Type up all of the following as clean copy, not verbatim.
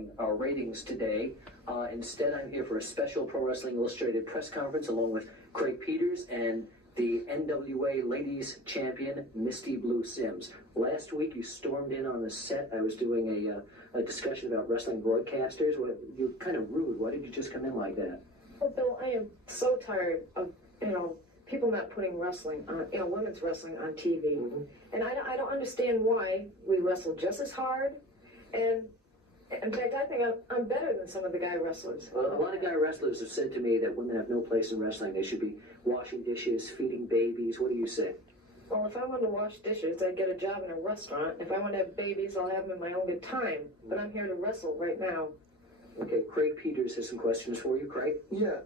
covering our ratings today. Instead, I'm here for a special Pro Wrestling Illustrated press conference along with Craig Peters and the NWA Ladies Champion, Misty Blue Sims. Last week, you stormed in on the set. I was doing a discussion about wrestling broadcasters. You're kind of rude. Why did you just come in like that? Well, Bill, I am so tired of, people not putting wrestling on, women's wrestling on TV. Mm-hmm. And I don't understand why we wrestle just as hard. And in fact, I think I'm better than some of the guy wrestlers. Well, a lot of guy wrestlers have said to me that women have no place in wrestling. They should be washing dishes, feeding babies. What do you say? Well, if I wanted to wash dishes, I'd get a job in a restaurant. If I want to have babies, I'll have them in my own good time. But I'm here to wrestle right now. Okay, Craig Peters has some questions for you. Craig? Yeah,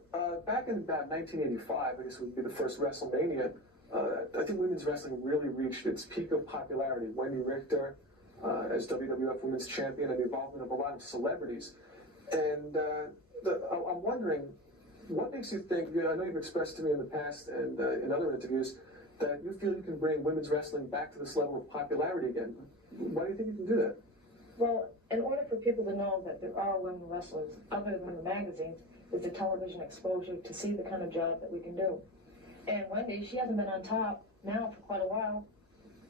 back in about 1985, I guess would be the first WrestleMania, I think women's wrestling really reached its peak of popularity. Wendy Richter as WWF Women's Champion and the involvement of a lot of celebrities. And I'm wondering, what makes you think, I know you've expressed to me in the past and in other interviews, that you feel you can bring women's wrestling back to this level of popularity again. Why do you think you can do that? Well, in order for people to know that there are women wrestlers, other than the magazines, is the television exposure to see the kind of job that we can do. And Wendy, she hasn't been on top now for quite a while.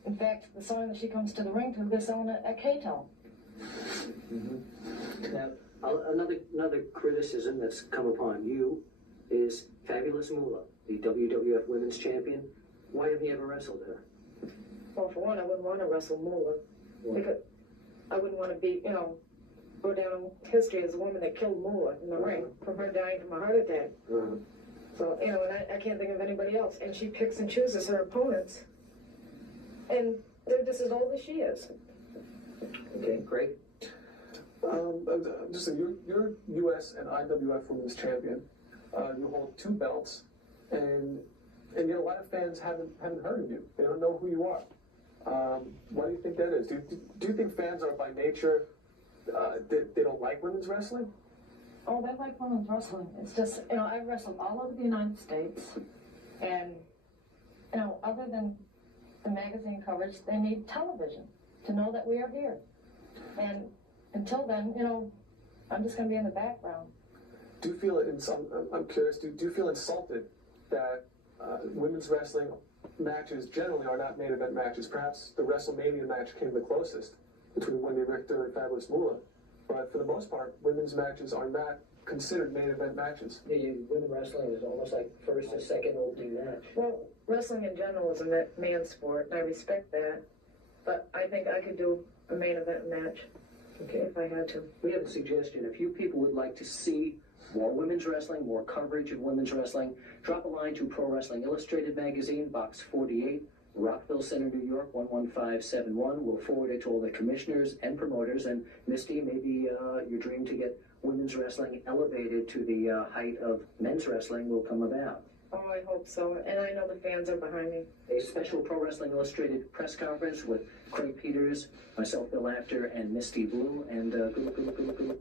In fact, the song that she comes to the ring to, they're selling it at K-Tel. Mm-hmm. Now, another criticism that's come upon you is Fabulous Moolah, the WWF Women's Champion. Why have you ever wrestled her? Well, for one, I wouldn't want to wrestle Moolah. Because I wouldn't want to be, go down in history as a woman that killed Moolah in the ring from her dying from a heart attack. So, and I can't think of anybody else. And she picks and chooses her opponents. And they're just as old as she is. Okay, great. Just saying, you're U.S. and IWF Women's Champion. You hold 2 belts, and yet a lot of fans haven't heard of you. They don't know who you are. Why do you think that is? Do you think fans are by nature, they don't like women's wrestling? Oh, they like women's wrestling. It's just, I've wrestled all over the United States, and, other than the magazine coverage, they need television to know that we are here. And until then, I'm just going to be in the background. Do you feel, I'm curious, do you feel insulted that women's wrestling matches generally are not main event matches? Perhaps the WrestleMania match came the closest between Wendy Richter and Fabulous Moolah. But for the most part, women's matches are not considered main event matches. Women wrestling is almost like first or second opening match. Well, wrestling in general is a man's sport, and I respect that. But I think I could do a main event match, if I had to. We have a suggestion. If you people would like to see more women's wrestling, more coverage of women's wrestling, drop a line to Pro Wrestling Illustrated Magazine, Box 48, Rockville Center, New York, 11571. We'll forward it to all the commissioners and promoters. And Misty, maybe your dream to get women's wrestling elevated to the height of men's wrestling will come about. Oh, I hope so. And I know the fans are behind me. A special Pro Wrestling Illustrated press conference with Craig Peters, myself, Bill After, and Misty Blue. And good luck.